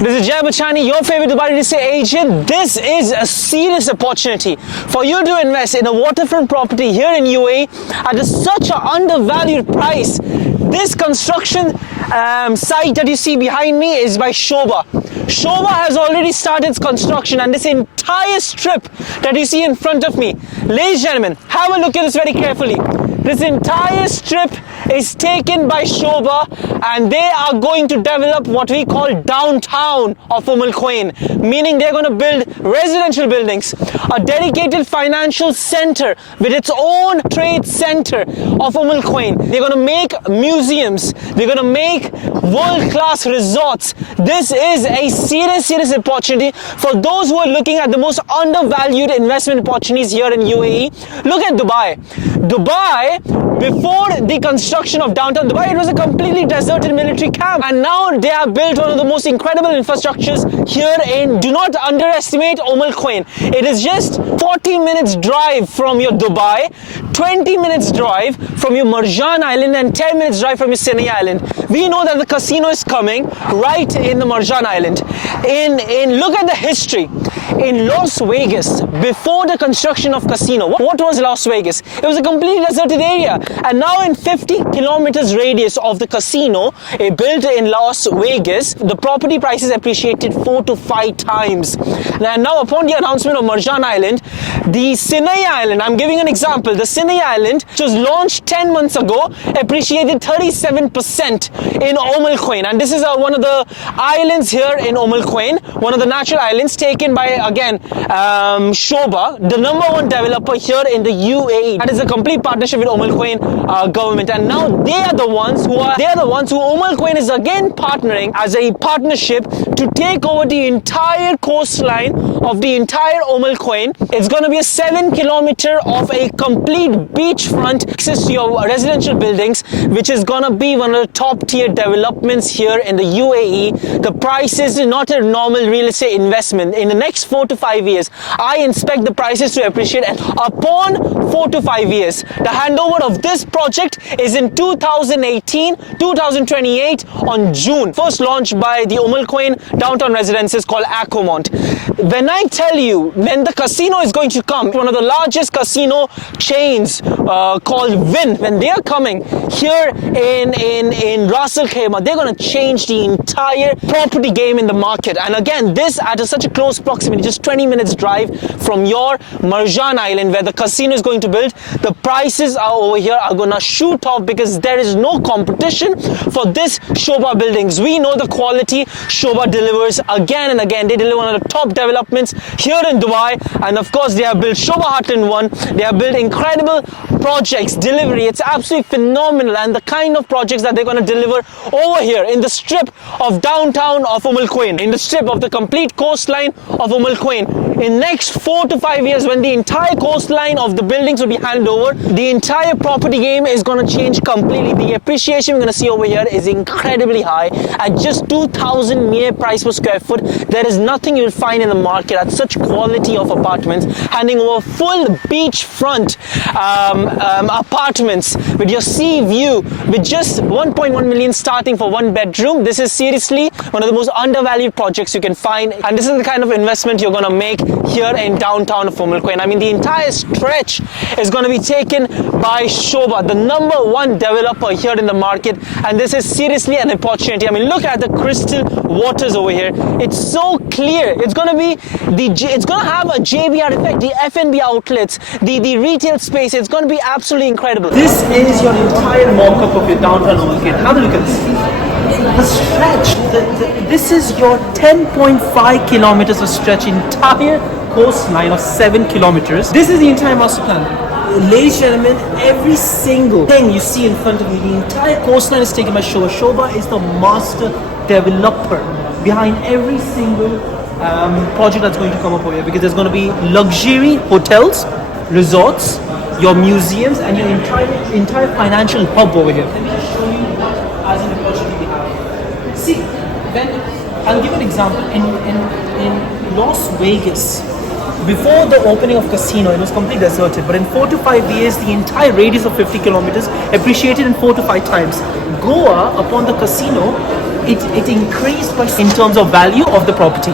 This is Jay Bachani, your favorite Dubai real estate agent. This is a serious opportunity for you to invest in a waterfront property here in UAE at such an undervalued price. This construction site that you see behind me is by Sobha. Sobha has already started its construction, and this entire strip that you see in front of me, ladies and gentlemen, have a look at this very carefully. This entire strip is taken by Sobha, and they are going to develop what we call Downtown of Umm Al Quwain, meaning they're going to build residential buildings, a dedicated financial center with its own trade center of Al Quwain. They're going to make museums, they're going to make world-class resorts. This is a serious opportunity for those who are looking at the most undervalued investment opportunities here in UAE. Look at Dubai. Before the construction of Downtown Dubai, it was a completely deserted military camp, and now they have built one of the most incredible infrastructures here in, do not underestimate Umm Al Quwain. It is just 40 minutes drive from your Dubai, 20 minutes drive from your Marjan Island, and 10 minutes drive from your Seneya Island. We know that the casino is coming right in the Marjan Island. Look at the history. In Las Vegas, before the construction of casino, what was Las Vegas? It was a completely deserted area, and now in 50 kilometers radius of the casino built in Las Vegas, the property prices appreciated 4 to 5 times. And now upon the announcement of Marjan Island, the Seneya Island, I'm giving an example, the Seneya Island, which was launched 10 months ago, appreciated 37% in Umm Al Quwain, and this is one of the islands here in Umm Al Quwain, one of the natural islands taken by again Sobha, the #1 developer here in the UAE. That is a complete partnership with Umm Al Quwain government, and now they are the ones who Umm Al Quwain is again partnering as a partnership to take over the entire coastline of the entire Umm Al Quwain. It's going to be a 7 kilometer of a complete beachfront access to your residential buildings, which is going to be one of the top tier developments here in the UAE. The price is not a normal real estate investment. In the next 4 to 5 years, I expect the prices to appreciate, and upon 4 to 5 years, the handover of this project is in 2028 on June. First launched by the Umm Al Quwain downtown residences called Aquamont. When I tell you, when the casino is going to come, one of the largest casino chains called Wynn, when they are coming here in Ras Al Khaimah, they're going to change the entire property game in the market. And again, this at such a close proximity, just 20 minutes drive from your Marjan Island where the casino is going to build. The prices are over here are going to shoot off because there is no competition for this Sobha buildings. We know the quality Sobha delivers again and again. They deliver one of the top developments here in Dubai, and of course they have built Sobha Heartland 1. They have built incredible projects, delivery. It's absolutely phenomenal, and the kind of projects that they're going to deliver over here in the strip of downtown of Umm Al Quwain, in the strip of the complete coastline of Umm Al Quwain. In next 4 to 5 years, when the entire coastline of the buildings will be handed over, the entire property game is going to change completely. The appreciation we're going to see over here is incredibly high at just 2,000 mere price per square foot. There is nothing you'll find in the market at such quality of apartments, handing over full beachfront apartments with your sea view with just 1.1 million starting for 1 bedroom. This is seriously one of the most undervalued projects you can find, and this is the kind of investment you're going to make here in downtown of Umm Al Quwain. I mean, the entire stretch is going to be taken by Sobha, the #1 developer here in the market, and this is seriously an opportunity. I mean, look at the crystal waters over here. It's so clear. It's going to be it's going to have a JBR effect, the F&B outlets, the retail space. It's going to be absolutely incredible. This is your entire mock-up of your downtown Umm Al Quwain. Have a look at this. The stretch, this is your 10.5 kilometers of stretch, entire coastline of 7 kilometers. This is the entire master plan. Ladies and gentlemen, every single thing you see in front of me, the entire coastline is taken by Sobha. Sobha is the master developer behind every single project that's going to come up over here, because there's going to be luxury hotels, resorts, your museums, and your entire financial hub over here. Let me show you what as an opportunity we have. See, I'll give an example. In Las Vegas, before the opening of casino, it was completely deserted, but in 4 to 5 years, the entire radius of 50 kilometers appreciated in 4 to 5 times. Goa, upon the casino, it increased by in terms of value of the property.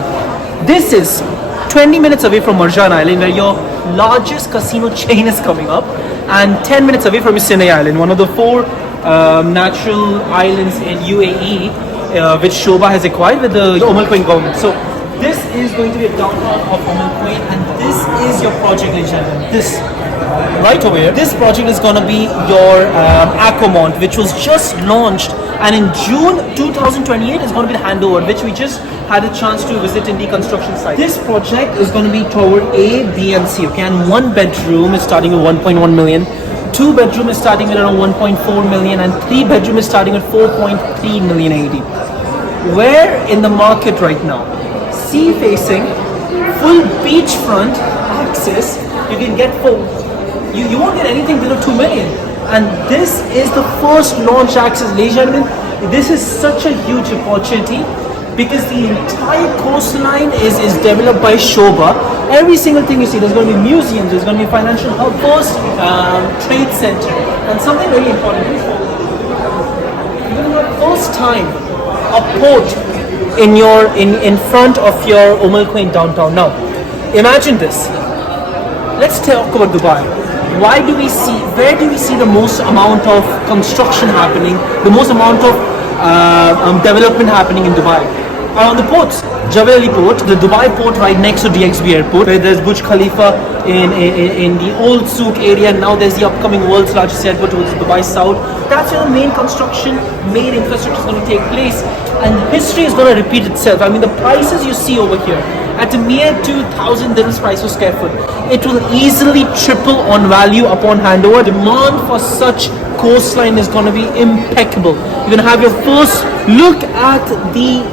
This is 20 minutes away from Marjan Island, where your largest casino chain is coming up, and 10 minutes away from Seneya Island, one of the 4 natural islands in UAE, which Sobha has acquired with the Umm Al Quwain government. So this is going to be a downtown of Umm Al Quwain, and this is your project, ladies and gentlemen. This right over here. This project is going to be your Aquamont, which was just launched, and in June 2028 is going to be the handover, which we just had a chance to visit in the construction site. This project is going to be Tower A, B and C, okay, and 1 bedroom is starting with 1.1 million, 2 bedroom is starting at around 1.4 million, and 3 bedroom is starting at 4.3 million AD. Where in the market right now? Sea facing, full beachfront access, you can get for you won't get anything below 2 million. And this is the first launch access, ladies and gentlemen. This is such a huge opportunity because the entire coastline is developed by Sobha. Every single thing you see, there's going to be museums, there's going to be financial hub, first trade center, and something very important. First time a port in front of your Umm Al Quwain downtown. Now, imagine this. Let's talk about Dubai. Where do we see the most amount of construction happening, the most amount of development happening in Dubai? Around the ports. Javeli port, the Dubai port right next to DXB airport, where there's Burj Khalifa in the old souk area, and now there's the upcoming world's largest airport towards Dubai South. That's where the main construction, main infrastructure is going to take place, and history is going to repeat itself. I mean, the prices you see over here, at a mere 2,000 dirhams price per square foot, it will easily triple on value upon handover. Demand for such coastline is going to be impeccable. You're going to have your first look at the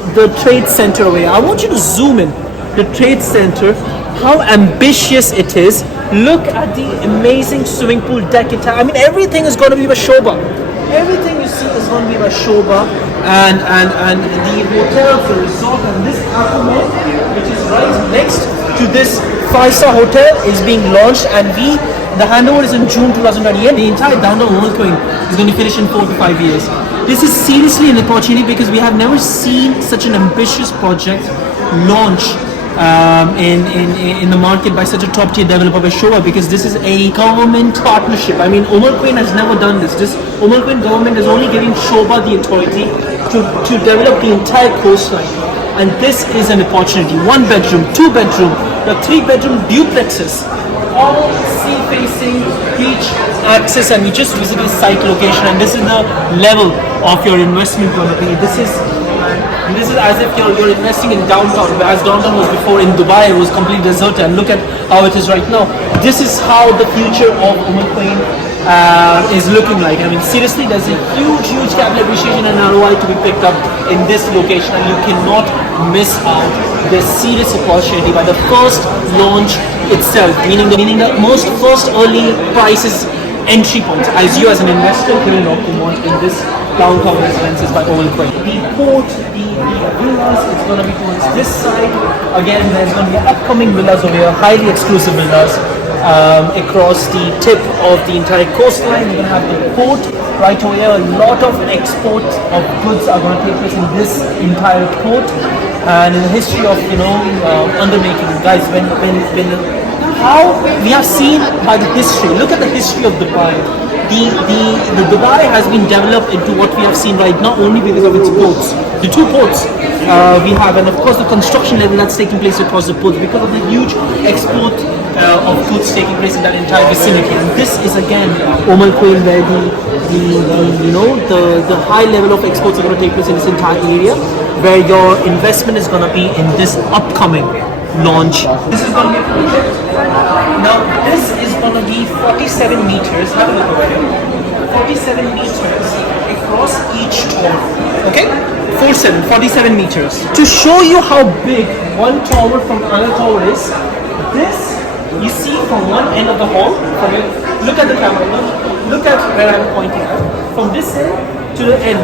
trade center over here. I want you to zoom in. The trade center, how ambitious it is. Look at the amazing swimming pool deck. I mean, everything is going to be by Sobha. Everything you see is going to be by Sobha, and the hotel, the resort, and this Aquamont, which is right next to this 5-star hotel, is being launched, and the handover is in June 2028. The entire Downtown Umm Al Quwain is going to finish in 4 to 5 years. This is seriously an opportunity because we have never seen such an ambitious project launch in the market by such a top tier developer by Sobha, because this is a government partnership. I mean, Umm Al Quwain has never done this. Umm Al Quwain government is only giving Sobha the authority to develop the entire coastline, and this is an opportunity. 1 bedroom, 2 bedroom, the 3 bedroom duplexes, all sea facing, beach access, and we just visited site location, and this is the level of your investment going to be. This is as if you're investing in downtown, as downtown was before. In Dubai it was completely deserted, and look at how it is right now. This is how the future of Umm Al Quwain is looking like. I mean, seriously, there's a huge capital appreciation and ROI to be picked up in this location, and you cannot miss out this serious opportunity by the first launch itself, meaning the most first early prices entry points as you as an investor will not want in this downtown residences by Umm Al Quwain. The port, the villas, it's going to be towards this side. Again, there's going to be upcoming villas over here, highly exclusive villas across the tip of the entire coastline. We're going to have the port right over here. A lot of export of goods are going to take place in this entire port. And in the history of undermaking, guys, when how we have seen by the history. Look at the history of Dubai. The Dubai has been developed into what we have seen right now only because of its ports. The 2 ports we have, and of course the construction level that's taking place across the ports because of the huge export of goods taking place in that entire vicinity. And this is again Umm Al Quwain, where the high level of exports are going to take place in this entire area, where your investment is going to be in this upcoming launch. This is going to be a project. Now this is going to be 47 meters. Have a look over here. 47 meters across each tower. Okay? 47 meters. To show you how big one tower from another tower is, this you see from one end of the hall. Look at the camera. Look at where I'm pointing at. From this end to the end,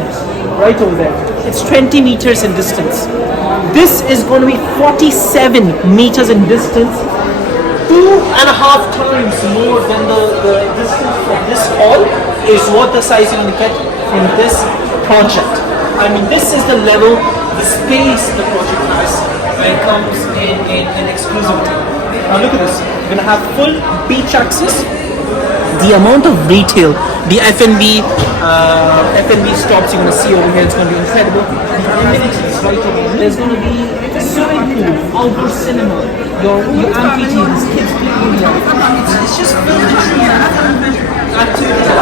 right over there. It's 20 meters in distance. This is going to be 47 meters in distance, 2.5 times more than the distance from this hall is what the size you're going to get in this project. I mean, this is the level, the space the project has when it comes in exclusivity. Now look at this. You're gonna have full beach access. The amount of retail, the F&B stops you're gonna see over here, it's gonna be incredible. The amenities right over here. There's gonna be a swimming pool, outdoor cinema, your amphitheaters, kids play area. It's just filled with activities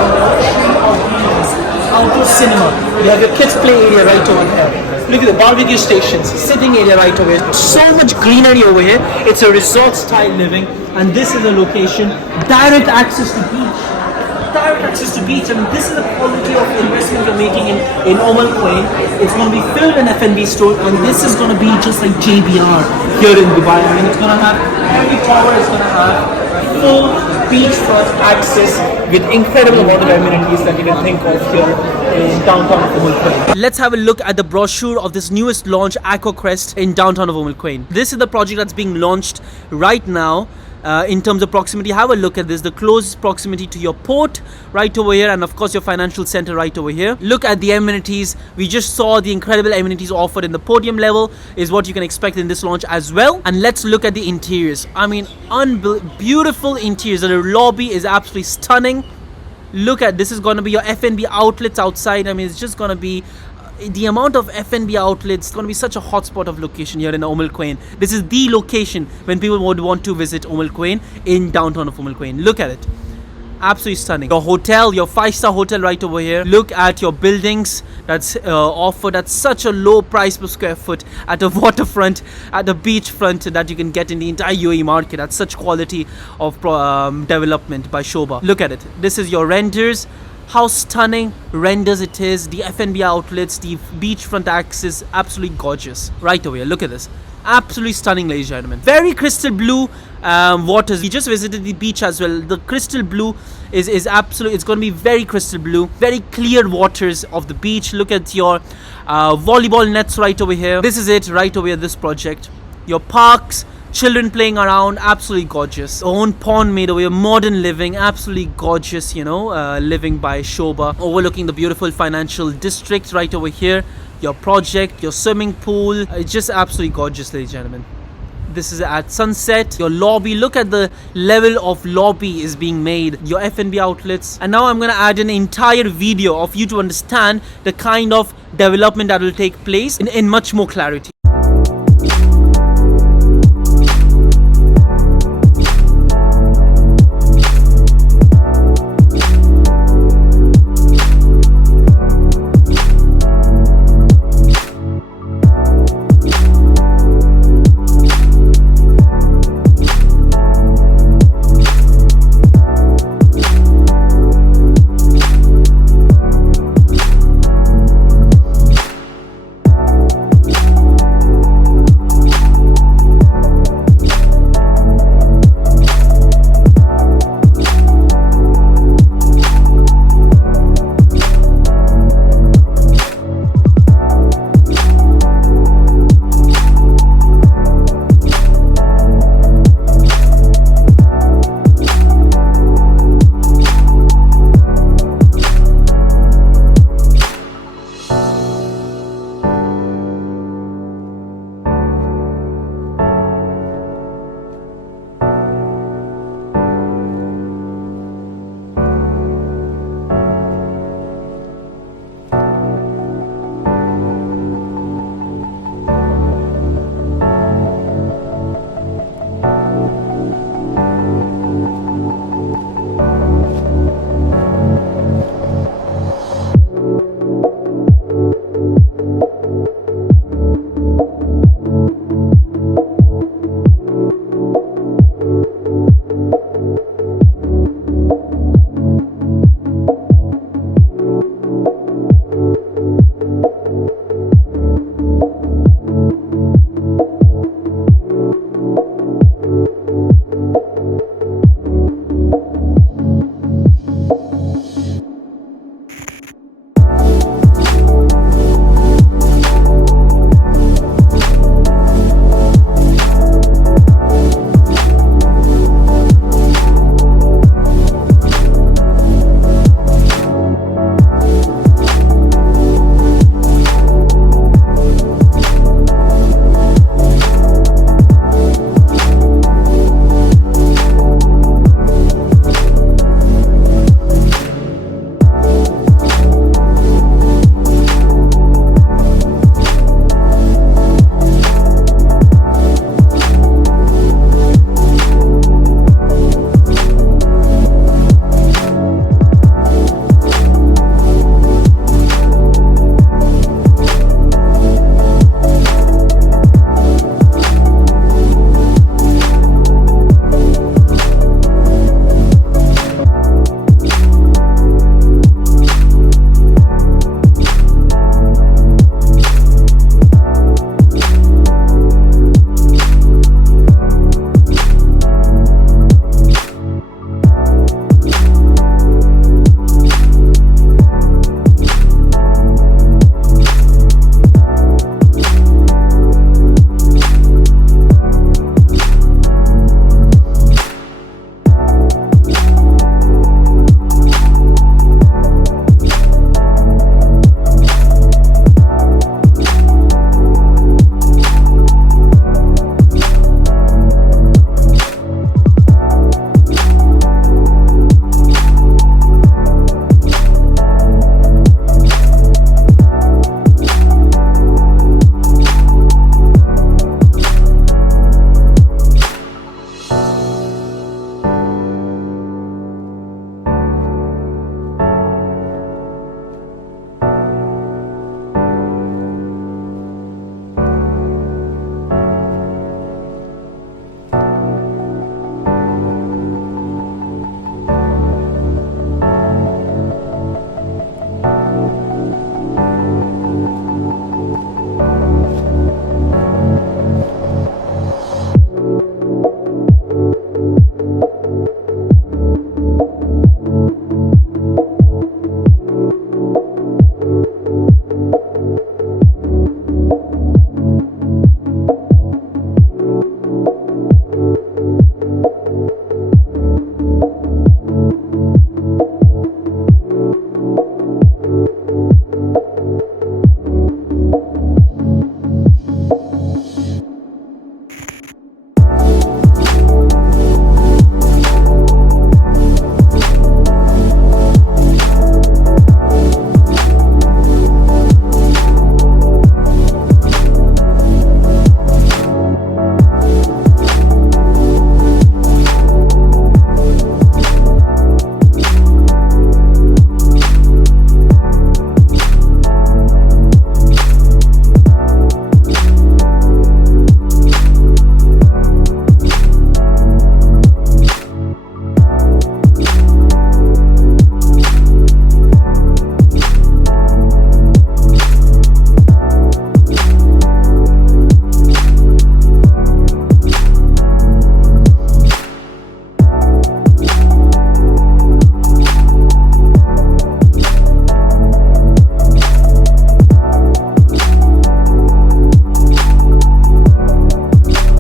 outdoor cinema. You have your kids play area right over here. Look at the barbecue stations, sitting area right over here. So much greenery over here. It's a resort style living, and this is the location. Direct access to beach. Direct access to beach. I mean, this is the quality of investment you're making in Umm Al Quwain. It's going to be filled in F&B store, and this is going to be just like JBR here in Dubai. I mean, it's going to have every tower is going to have full beachfront access with incredible amount of amenities that you can think of here in downtown Umm Al Quwain. Let's have a look at the brochure of this newest launch, Aqua Crest, in downtown of Umm Al Quwain. This is the project that's being launched right now. In terms of proximity, have a look at this. The closest proximity to your port right over here, and of course your financial center right over here. Look at the amenities. We just saw the incredible amenities offered in the podium level is what you can expect in this launch as well. And let's look at the interiors. I mean, beautiful interiors. The lobby is absolutely stunning. Look at this. Is going to be your F&B outlets outside. I mean, it's just going to be the amount of F&B outlets. It's going to be such a hotspot of location here in Umm Al Quwain. This is the location when people would want to visit Umm Al Quwain in downtown of Umm Al Quwain. Look at it. Absolutely stunning. Your hotel, your 5-star hotel right over here. Look at your buildings that's offered at such a low price per square foot at a waterfront, at a beachfront that you can get in the entire UAE market at such quality of development by Sobha. Look at it. This is your renders. How stunning renders it is. The F&B outlets, the beachfront access, absolutely gorgeous. Right over here, look at this. Absolutely stunning, ladies and gentlemen. Very crystal blue waters. We just visited the beach as well. The crystal blue is absolutely, it's going to be very crystal blue. Very clear waters of the beach. Look at your volleyball nets right over here. This is it right over here, this project. Your parks, children playing around, absolutely gorgeous. Own pond made over here, modern living, absolutely gorgeous, you know, living by Sobha, overlooking the beautiful financial district right over here. Your project, your swimming pool, it's just absolutely gorgeous, ladies and gentlemen. This is at sunset. Your lobby, look at the level of lobby is being made. Your F&B outlets. And now I'm going to add an entire video of you to understand the kind of development that will take place in much more clarity.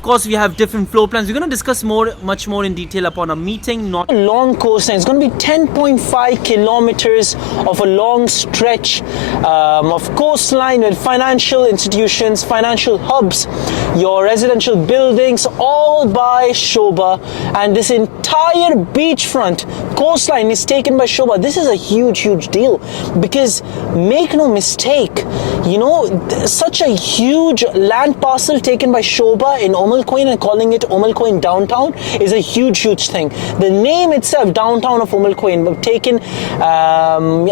course, we have different floor plans. We're going to discuss much more in detail upon a meeting. Not a long coastline. It's going to be 10.5 kilometers of a long stretch of coastline with financial institutions, financial hubs, your residential buildings, all by Sobha. And this entire beachfront coastline is taken by Sobha. This is a huge deal, because make no mistake, you know, such a huge land parcel taken by Sobha in Umm Al Quwain and calling it Umm Al Quwain Downtown is a huge thing. The name itself, Downtown of Umm Al Quwain, taken and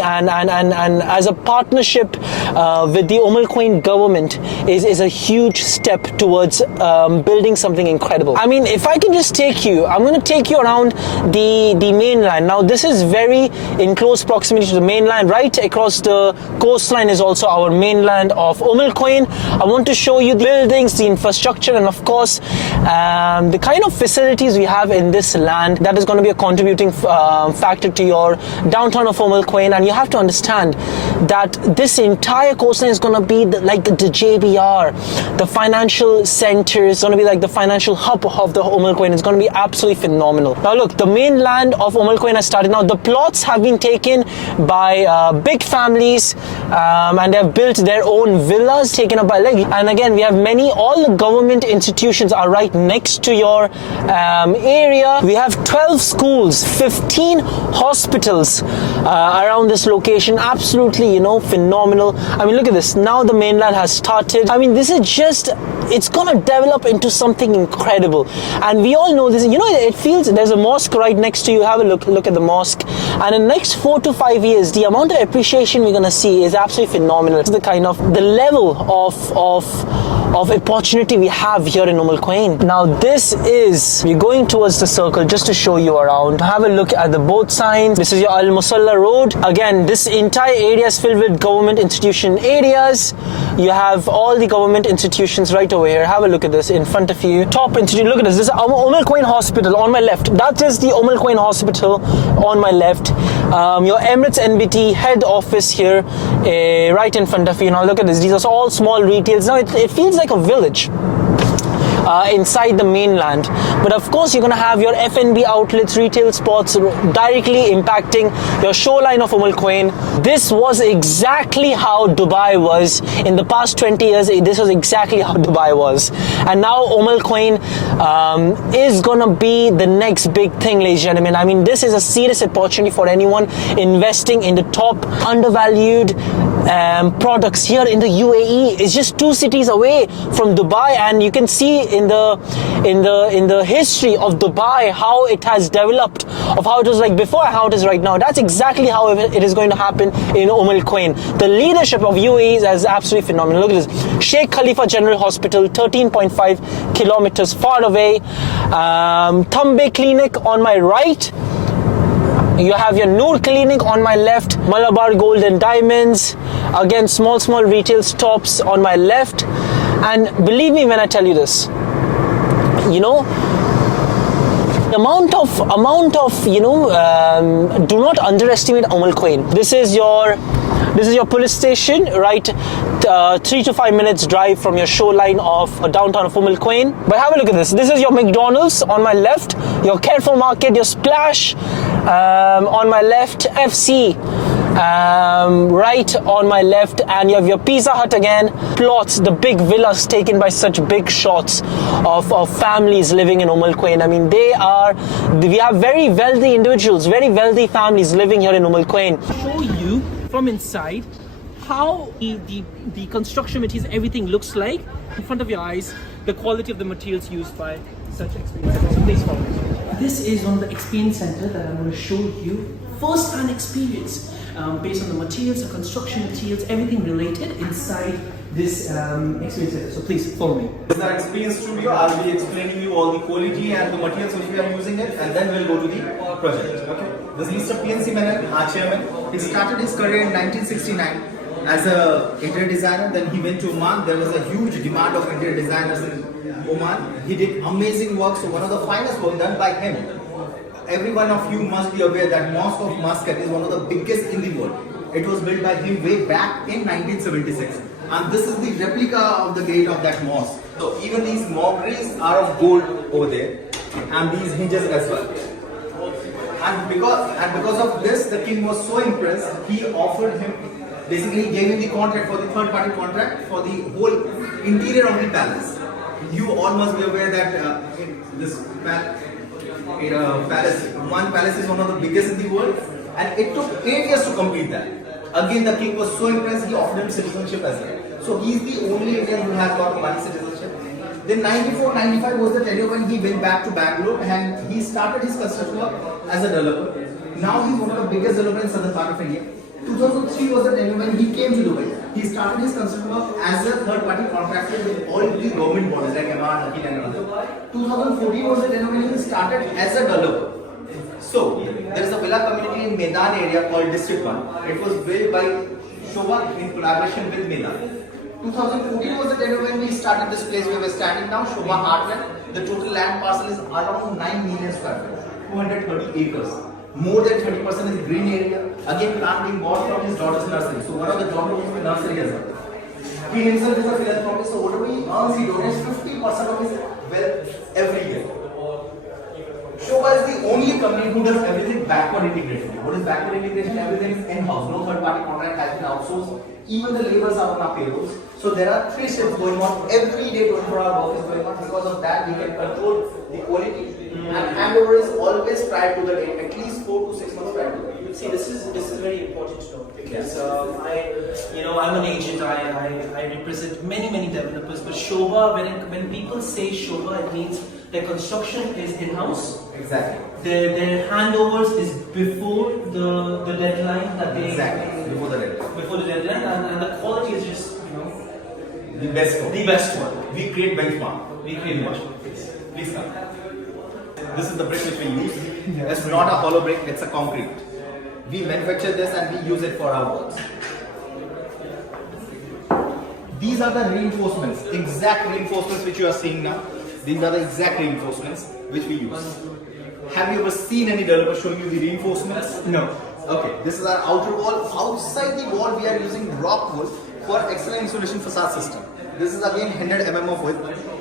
as a partnership with the Umm Al Quwain government is a huge step towards building something incredible. I mean, if I can just take you, I'm going to take you around the mainland. Now, this is very in close proximity to the mainland. Right across the coastline is also our mainland of Umm Al Quwain. I want to show you the buildings, the infrastructure, and of course the kind of facilities we have in this land that is going to be a contributing factor to your downtown of Umm Al Quwain. And you have to understand that this entire coastline is going to be like the JBR, the financial center. Is going to be like the financial hub of the Umm Al Quwain. It's going to be absolutely phenomenal. Now look, the mainland of Umm Al Quwain has started. Now the plots have been taken by big families and they have built their own villas taken up by leg. And again, we have all the government institutions are right next to your area. We have 12 schools, 15 hospitals around this location. Absolutely, you know, phenomenal. I mean, look at this. Now the mainland has started. I mean, this is just, it's gonna develop into something incredible. And we all know this, you know, it feels, there's a mosque right next to you. Have a look at the mosque. And in the next 4 to 5 years, the amount of appreciation we're gonna see is absolutely phenomenal. It's the kind of, the level of opportunity we have here in Umm Al Quwain. Now this is, we're going towards the circle just to show you around. Have a look at the both signs. This is your Al Musalla Road. Again, this entire area is filled with government institution areas. You have all the government institutions right over here. Have a look at this in front of you. Top institute, look at this. This is Umm Al Quwain Hospital on my left. That is the Umm Al Quwain Hospital on my left. Your Emirates NBT head office here, right in front of you. Now look at this. These are all small retails. Now it feels like a village inside the mainland, but of course you're going to have your F&B outlets, retail spots directly impacting your shoreline of Umm Al Quwain. This was exactly how Dubai was in the past 20 years. This was exactly how Dubai was, and now Umm Al Quwain is going to be the next big thing, ladies and gentlemen. I mean, this is a serious opportunity for anyone investing in the top undervalued products here in the UAE. It's just 2 cities away from Dubai, and you can see in the history of Dubai how it has developed, of how it was like before and how it is right now. That's exactly how it is going to happen in Umm Al Quwain. The leadership of UAE is absolutely phenomenal. Look at this. Sheikh Khalifa General Hospital, 13.5 kilometers far away. Thumbe Clinic on my right. You have your Noor Clinic on my left. Malabar Gold and Diamonds. Again, small retail stops on my left. And believe me when I tell you this, you know, the amount of you know, do not underestimate Umm Al Quwain. This is your police station, right? 3 to 5 minutes drive from your shoreline of downtown of Umm Al Quwain. But have a look at this. This is your McDonald's on my left, your Carrefour Market, your Splash on my left, FC right on my left, and you have your Pizza Hut again. Plots, the big villas taken by such big shots of families living in Umm Al Quwain. I mean, we have very wealthy individuals, very wealthy families living here in Umm Al Quwain. Show you from inside how the construction materials, everything looks like in front of your eyes, the quality of the materials used by such experience centers. So please follow me. This is one of the experience centers that I'm going to show you first-hand experience based on the materials, the construction materials, everything related inside this experience center. So please follow me. This is our experience studio. I'll be explaining you all the quality and the materials which we are using it, and then we'll go to the project. Okay. This is Mr. PNC Menon, our chairman. He started his career in 1969 as an interior designer. Then he went to Oman. There was a huge demand of interior designers in Oman. He did amazing work. So one of the finest work done by him. Every one of you must be aware that Mosque of Muscat is one of the biggest in the world. It was built by him way back in 1976. And this is the replica of the gate of that mosque. So even these mockeries are of gold over there, and these hinges as well. And because of this, the king was so impressed, he offered him, basically he gave him the contract for the third party contract for the whole interior of the palace. You all must be aware that one palace is one of the biggest in the world, and it took 8 years to complete that. Again, the king was so impressed, he offered him citizenship as well. So he's the only Indian who has got Mali citizenship. Then 94-95 was the tenure when he went back to Bangalore and he started his construction work as a developer. Now he's one of the biggest developers in southern part of India. 2003 was the tenure when he came to Dubai. He started his construction work as a third-party contractor with all the government bodies like MR, Nakil and others. 2014 was the tenure when he started as a developer. So there is a villa community in Mainland area called District 1. It was built by Sobha in collaboration with Mainland. 2014 was the tenure when we started this place where we're standing now, Sobha Heartland. The total land parcel is around 9 million square feet, 230 acres. More than 30% is green area. Again, plant being bought from his daughter's nursery. So one of the daughters owns the nursery as well. He himself is a philanthropist, so whatever he earns, he donates 50% of his wealth every year. Sobha is the only company who does everything backward integration. What is backward integration? Everything is in-house. No third-party contract has been outsourced. Even the laborers are on our payrolls. So there are 3 shifts going on every day. 24-hour work is going on. Because of that, we can control the quality. And handover is always prior to the date, at least 4 to 6 months prior to the date. See, this is very important to know because I'm an agent. I represent many developers. But Sobha, when people say Sobha, it means their construction is in-house. Exactly. Their handovers is before the deadline that they before the deadline, and the quality is just the best one. The best one. We create benchmark. Please come. This is the brick which we use. It's not a hollow brick, it's a concrete. We manufacture this and we use it for our works. These are the reinforcements, exact reinforcements which you are seeing now. These are the exact reinforcements which we use. Have you ever seen any developer showing you the reinforcements? No. Okay, this is our outer wall. Outside the wall we are using rock wool for excellent insulation facade system. This is again 100 mm of width.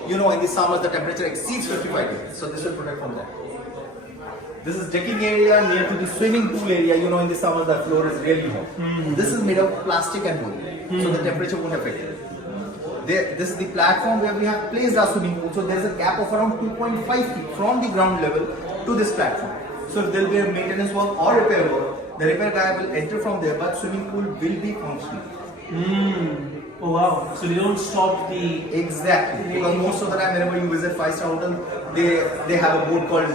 In the summers the temperature exceeds 55 degrees. So this will protect from that. This is decking area near to the swimming pool area. In the summer the floor is really hot. This is made of plastic and wood. So the temperature won't affect it. This is the platform where we have placed our swimming pool. So there is a gap of around 2.5 feet from the ground level to this platform. So if there will be a maintenance work or repair work, the repair guy will enter from there, but swimming pool will be functional. Oh wow! So they don't stop the exactly because most of the time whenever you visit 5-star hotel, they have a board called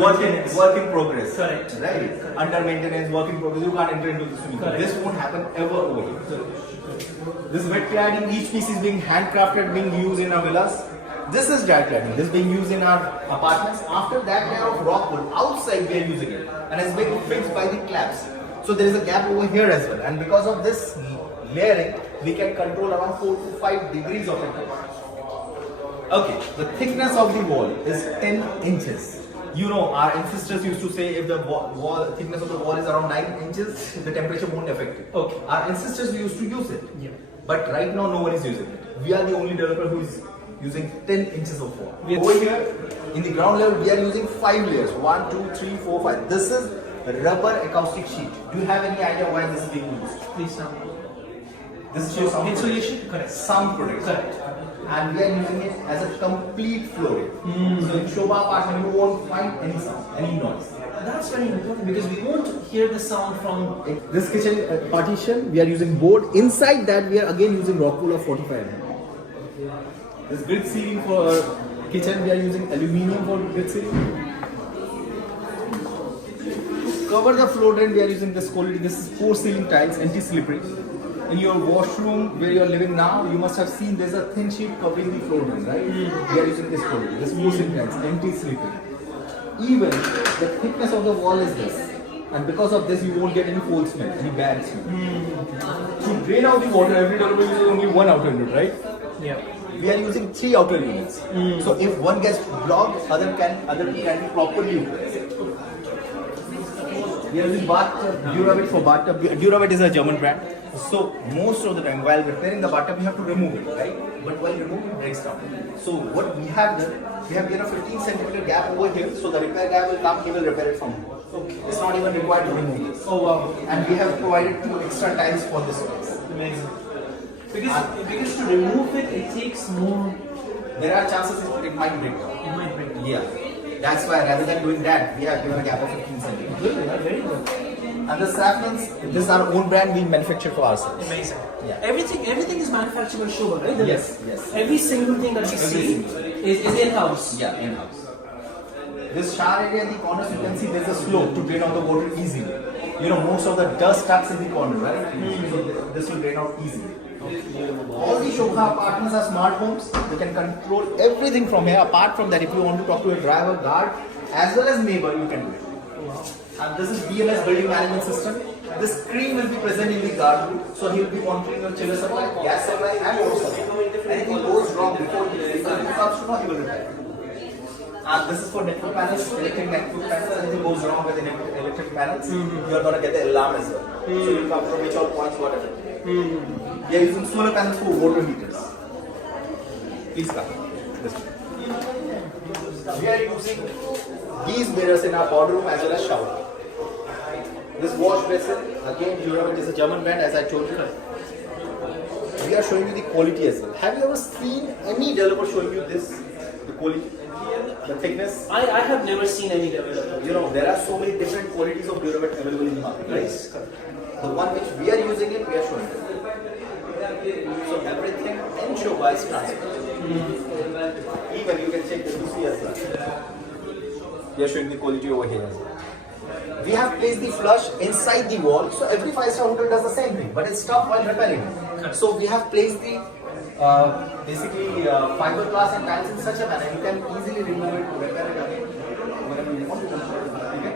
work in progress. Correct. Right. Correct. Under maintenance, work in progress. You can't enter into the swimming pool. This won't happen ever over here. This wet cladding, each piece is being handcrafted, being used in our villas. This is dry cladding. This is being used in our apartments. After that layer of rock wool, outside we are using it, and it's being fixed by the clamps. So there is a gap over here as well, and because of this layering, we can control around 4 to 5 degrees of temperature. Okay, the thickness of the wall is 10 inches. Our ancestors used to say if the thickness of the wall is around 9 inches, the temperature won't affect it. Okay. Our ancestors used to use it. Yeah. But right now, no one is using it. We are the only developer who is using 10 inches of wall. Over here, in the ground level, we are using 5 layers. 1, 2, 3, 4, 5. This is rubber acoustic sheet. Do you have any idea why this is being used? Please tell me. This is for insulation? Correct. Sound protection. Correct. And we are using it as a complete flooring. So in Sobha apartment, you won't find any sound, any noise. That's very important because we won't hear the sound from this kitchen partition. We are using board. Inside that, we are again using rock wool of 45 mm. This grid ceiling for kitchen, we are using aluminium for grid ceiling. To cover the floor drain, we are using this quality. This is 4 ceiling tiles, anti-slippery. In your washroom where you are living now, you must have seen there's a thin sheet covering the floor drain, right? We are using this quality. This 4 ceiling tiles, anti-slippery. Even the thickness of the wall is this, and because of this, you won't get any foul smell, any bad smell. To drain out the water, every developer uses only one outer unit, right? Yeah. We are using 3 outer units. So if one gets blocked, other can be properly utilized. We are using bathtub, Duravit for bathtub. Duravit is a German brand. So most of the time while repairing the bathtub, you have to remove it, right? But while removing it breaks down. So what we have done, we have given a 15 centimeter gap over here, so the repair guy will come, he will repair it from here. Okay. It's not even required to remove this. Oh wow. And we have provided 2 extra tiles for this space. Amazing. Because to remove it, it takes more. There are chances it might break down. It might break down. Yeah. That's why rather than doing that, we have given a gap of 15 centimeters. Good, very good. And the saffrons, this is our own brand, we manufacture for ourselves. Amazing. Yeah. Everything is manufactured by Sobha, right? Yes, yes. Every single thing that we see is in-house. Yeah, in-house. This shower area in the corners, you can see there's a slope to drain out the water easily. You know, most of the dust stucks in the corner, right? So this will drain out easily. All the Sobha apartments are smart homes. You can control everything from here. Apart from that, if you want to talk to a driver, guard, as well as neighbor, you can do it. And this is BMS building management system. The screen will be present in the guard room, so he will be monitoring your chiller supply, gas supply, and water supply. Anything goes wrong before he comes to know, he will repair. And this is for network panels, electric network panels. Anything goes wrong with the electric panels, you are going to get the alarm as well. So you come from which all points, whatever. We are using solar panels for water heaters. Please come. This way. We are using these mirrors in our boardroom as well as shower. This wash basin, again, it is a German brand, as I told you. We are showing you the quality as well. Have you ever seen any developer showing you this? The quality, the thickness? I have never seen any developer. You know, there are so many different qualities of Duravet available in the market, right? Yes. The one which we are using it, we are showing it. So everything in Sobha is transparent. Even you can check the QC as well. We are showing the quality over here as well. We have placed the flush inside the wall, so every 5-star hotel does the same thing, but it's tough while repairing it. So we have placed the basically fiberglass and tiles in such a manner you can easily remove it, repair it again whenever you want. Okay?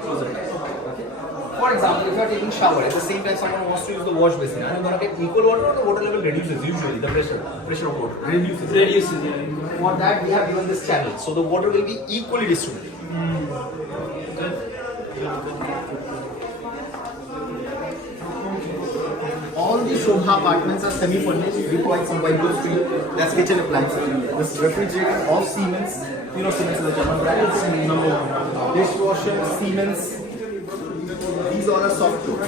Close it. Okay? For example, if you are taking shower, at the same time someone wants to use the wash basin, and you're going to get equal water, or the water level reduces usually, the pressure of water reduces. Yeah. For that we have given this channel, so the water will be equally distributed. All the Sobha apartments are semi-furnished. We provide some white goods for you. That's kitchen appliances. This refrigerator, all Siemens. You know Siemens is a German brand. Dishwasher, Siemens. These all are soft door.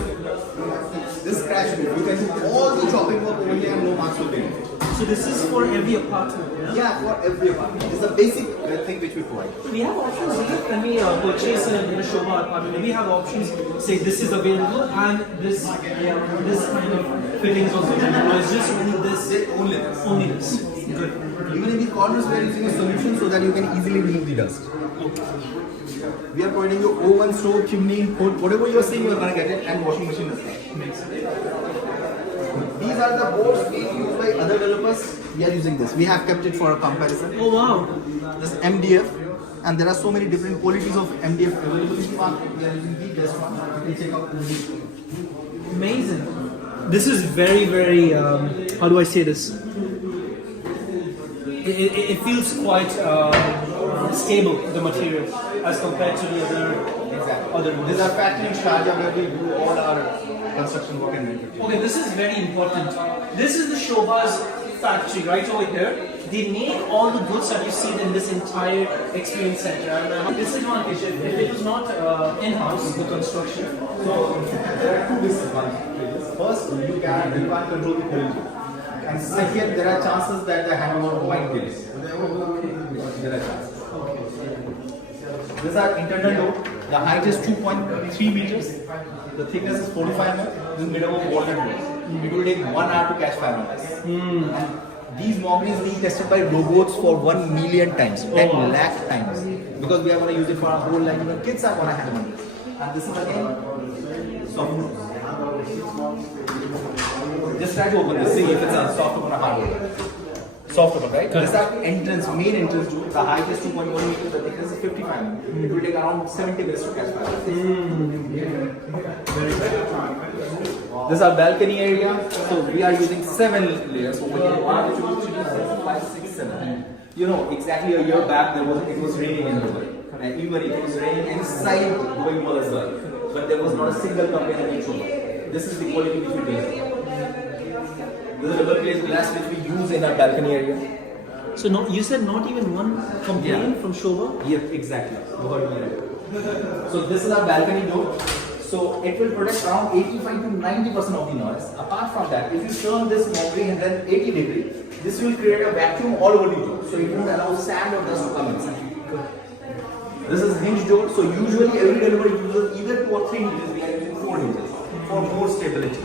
This scratch door. You can do all the chopping work over here and no marks will be made. So this is for every apartment, yeah? Yeah, for every apartment. This is the basic thing which we provide. We have options here. When we purchase in a Sobha apartment, we have options. Say this is available and this kind of fittings also available. Or it's just only this. Only this. Good. Even in the corners, we are using a solution so that you can easily remove the dust. Okay. We are providing you oven, stove, chimney, hood, whatever you are seeing, you are going to get it, and washing machine as well. These are the boards being used by other developers. We are using this. We have kept it for a comparison. Oh wow. This MDF, and there are so many different qualities of MDF available in the market. We are using the best one. We check out the Amazing. This is very, very, how do I say this? It feels quite stable, the material, as compared to the other. These are factory in Sharjah where we do all our construction work and manufacturing. Okay, this is very important. This is the Sobha's factory right over here. They make all the goods that you see in this entire experience center. And disadvantage, if it is not in-house, the construction. So there are two disadvantages. First, you can't control the quality. And second, there are chances that the handover might be less. There are chances. These are internal door. The height is 2.3 meters. The thickness is 45 mm. This is made up of walnut wood. It will take 1 hour to catch 5 minutes. These mahogany is being tested by robots for 1 million times, 10 lakh times. Because we are going to use it for our whole life. Even kids are going to handle it. And this is again soft. Just try to open this, see if it's a soft open or hard open. Soft open, right? This is our entrance, main entrance door. The height is 2.1 meters, the thickness is 55. It will take around 70 minutes to catch fire. This is our balcony area. So we are using 7 layers over here. 1, 2, 3, 4, 5, 6, 7. You know, exactly a year back it was raining in Dubai. And even it was raining inside Dubai Mall as well. But there was not a single company in Dubai. This is the quality which we do. This is a double glazed glass which we use in our balcony area. So no, you said not even one complaint from Sobha? Yep, exactly. So this is our balcony door. So it will protect around 85 to 90% of the noise. Apart from that, if you turn this membrane and then 80 degrees, this will create a vacuum all over the door. So it won't allow sand or dust to come inside. This is hinge door. So usually every delivery uses either 2 or 3 hinges. We are using 4 hinges for more stability.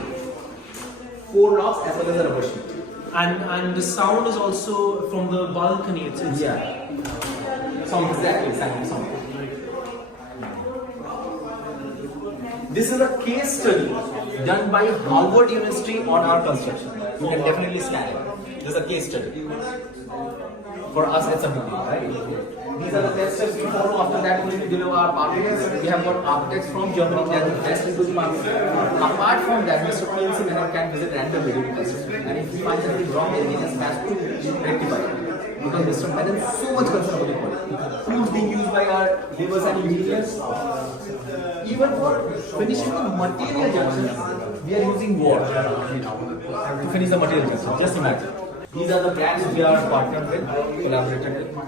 4 locks as well as a rubber sheet. And the sound is also from the balcony. It's Yeah. Sound exactly sound. This is a case study done by Harvard University on our construction. You can definitely scan it. This is a case study. For us, it's a big deal, right? These are the test steps we follow. After that, we will deliver our parties. We have got architects from Germany that will test into the market. Apart from that, Mr. PLC manager can visit randomly to test it. And if we find something wrong, then he just has to rectify it. Because Mr. Menon is so much concerned about the quality. Tools being used by our laborers and engineers. Even for finishing the material junctions, we are using water to finish the material junction. Just imagine. These are the brands we are partnered with, collaborated with.